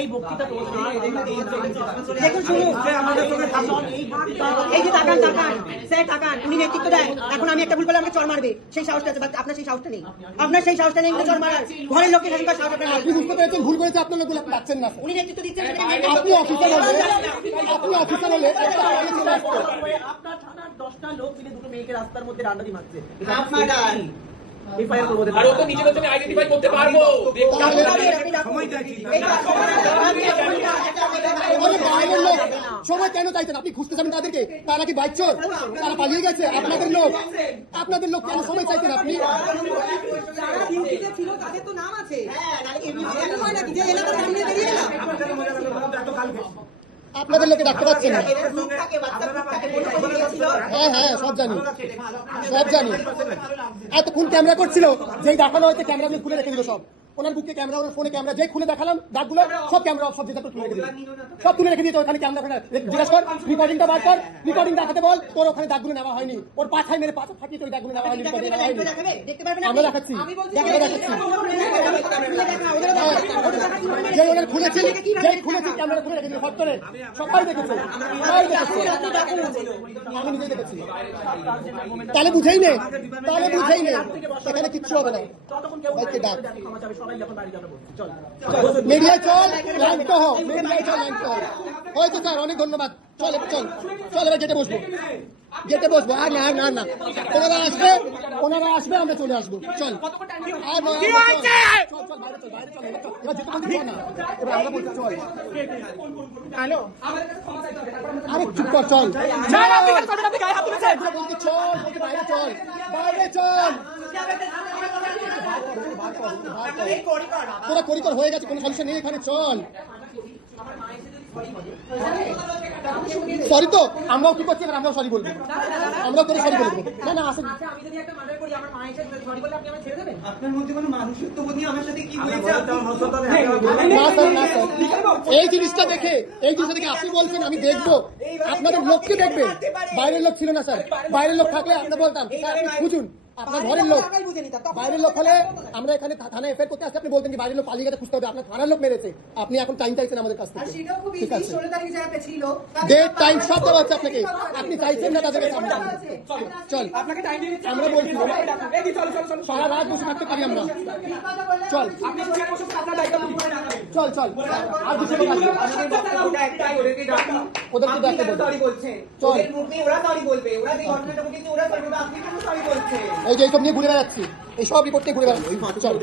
এই বক্তৃতা দেখুন শুনুন, এই যে টাকান স্যার টাকান উনি নেতৃত্ব দেয়। এখন আমি একটা ভুল করলে আমাকে চড় মারবে, সেই সাহসটা আছে, আপনার সেই সাহসটা নেই। আপনার সেই সাহসটা নেই চড় মারার, ঘরের লোককে শাসন করার সাহস আপনার। আপনি বুঝতে পেরেছেন ভুল করেছে, আপনার লোকগুলো পাচ্ছেন না। উনি নেতৃত্ব দিচ্ছেন, আপনি অফিসার হলে আপনার থানার 10টা লোক মিলে দুটো মেয়েকে রাস্তার মধ্যে ডান্ডানি মারছে। সময় কেন চাইছেন? আপনি খুঁজতে যাবেন তাদেরকে, তারা কি বাইচোর? তারা পালিয়ে গেছে? আপনাদের লোক কেন সময় চাইছেন আপনি? ছিল তাদের তো নাম আছে, হয় নাকি যে এলাকার সামনে বেরিয়ে গেলাম? আপনাদের লোকে ডাকতে পারছেন না। হ্যাঁ সব জানি। এতক্ষণ ক্যামেরা করছিল, যেই দেখানো হয়েছে ক্যামেরা খুলে রেখে দিল সব। ওনার বুকে ক্যামেরা, ওনার ফোনে ক্যামেরা, যে খুলে দেখালাম ডাকগুলো সব ক্যামেরা সব যেটা তুলে রেখে দিল, সব তুলে রেখে দিয়েছে। ওখানে ক্যামেরা জিজ্ঞাসা কর, রিকর্ডিংটা বার কর, রিকর্ডিং দেখাতে বল। তোর ওখানে দাগগুলো নেওয়া হয়নি, ওর পাছায় মেরে পাছা থাকিয়ে তোর দাগগুলো নেওয়া হয়নি। আমরা দেখাচ্ছি, যে ওনার খুলেছি, ক্যামেরা খুলে রেখে দিল ফট করে, সবাই দেখেছে। আমি নিজেই দেখেছি। তাহলে বুঝেই নে, এখানে কিচ্ছু হবে না। ডাক মিডিয়ায় চল, লাইনটা হোক, হয়তো স্যার অনেক ধন্যবাদ। চল এবার গেটে বসবো। আর না ওনারা আসবে, আমরা চলে আসবো। চল আরে চুপ কর, চল বাইরে চল। তোরা করিকর হয়ে গেছে, কোনো সমস্যা নেই এখানে, চল। সরি তো আমরাও কি করছি, আমরাও সরি বলবো, আমরাও করে সরি বলবো। না আসেন, আপনার মধ্যে কোনো মানুষত্ববোধ নেই? আমার সাথে কি হয়েছে? না স্যার, এই জিনিসটা দেখে আপনি বলছেন আমি দেখবো, আপনাদের লোককে দেখবেন। বাইরের লোক ছিল না স্যার, বাইরের লোক থাকলে আপনি বলতাম স্যার আপনি খুঁজুন। আপনার ঘরের লোক, বাইরের লোক হলে আমরা এখানে থানায় এফআইআর করতে আসতে আপনি বলতেন যে বাইরের লোক পালিয়ে গেছে, খুঁজতে হবে। আপনার থানার লোক মেরেছে, আপনি এখন টাইম চাইছেন আমাদের কাছ থেকে। ঠিক আছে, ডেট টাইম সব দেওয়া হচ্ছে আপনাকে, আপনি চাইছেন না তাদেরকে। চল আমরা বলছি সারা রাত বসে থাকতে পারি আমরা। চল আর কিছু ওদেরকে দেখতে বলছে। চল এই যে এইসব নিয়ে ঘুরে বেড়াচ্ছি, এইসব রিপোর্ট নিয়ে ঘুরে বেড়াচ্ছি। চল